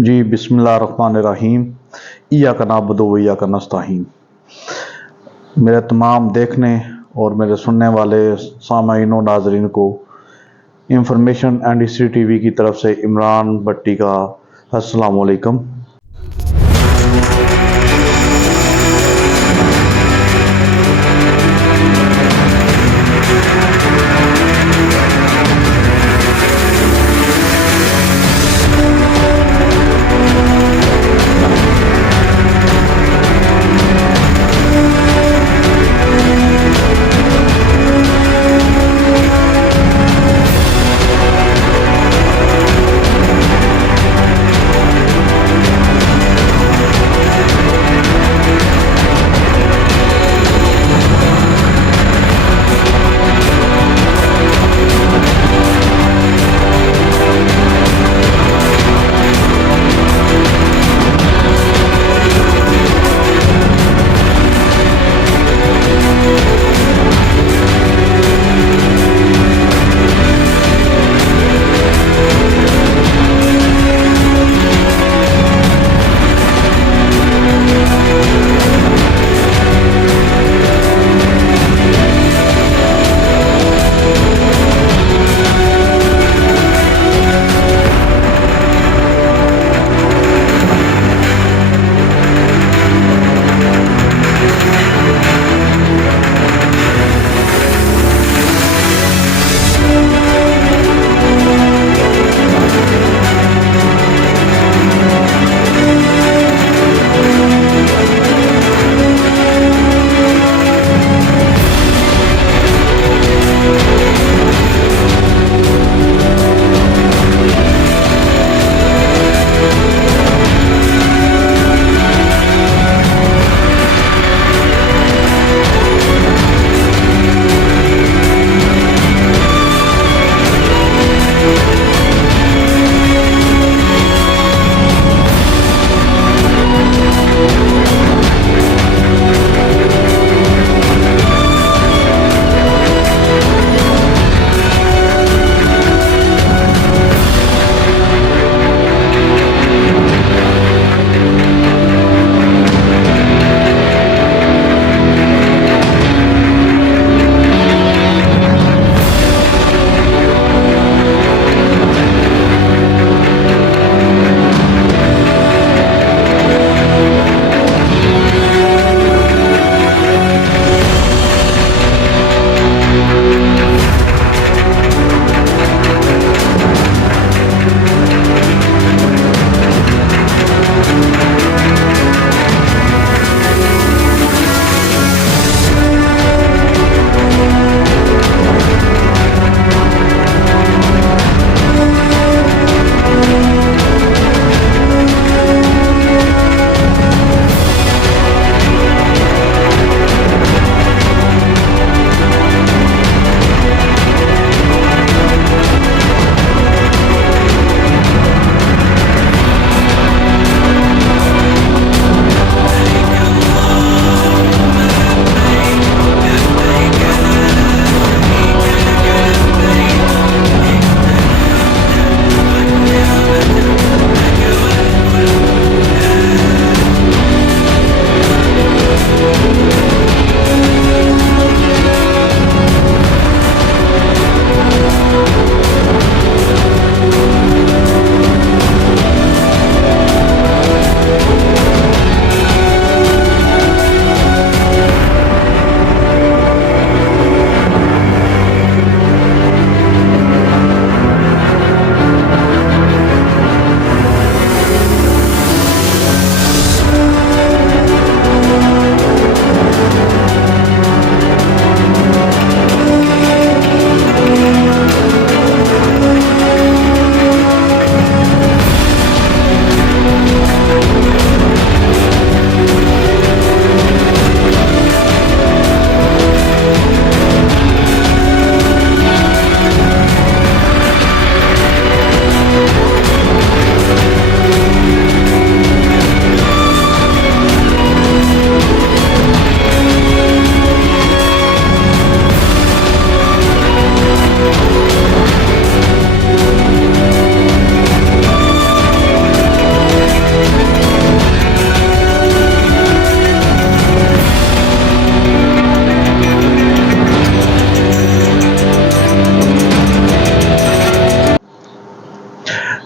जी बिस्मिल्लाहिर्रहमानिर्रहीम। इय्याका नअबुदु व इय्याका नस्तईन। मेरे तमाम देखने और मेरे सुनने वाले सामाईन और नाजरीन को इंफॉर्मेशन एंड हिस्ट्री टीवी की तरफ से इमरान भट्टी का अस्सलाम वालेकुम।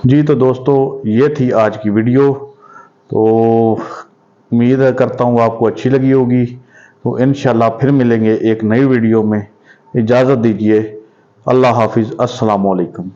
जी तो दोस्तों, ये थी आज की वीडियो। तो उम्मीद करता हूँ आपको अच्छी लगी होगी। तो इंशाल्लाह फिर मिलेंगे एक नई वीडियो में। इजाज़त दीजिए। अल्लाह हाफिज़। अस्सलाम वालेकुम।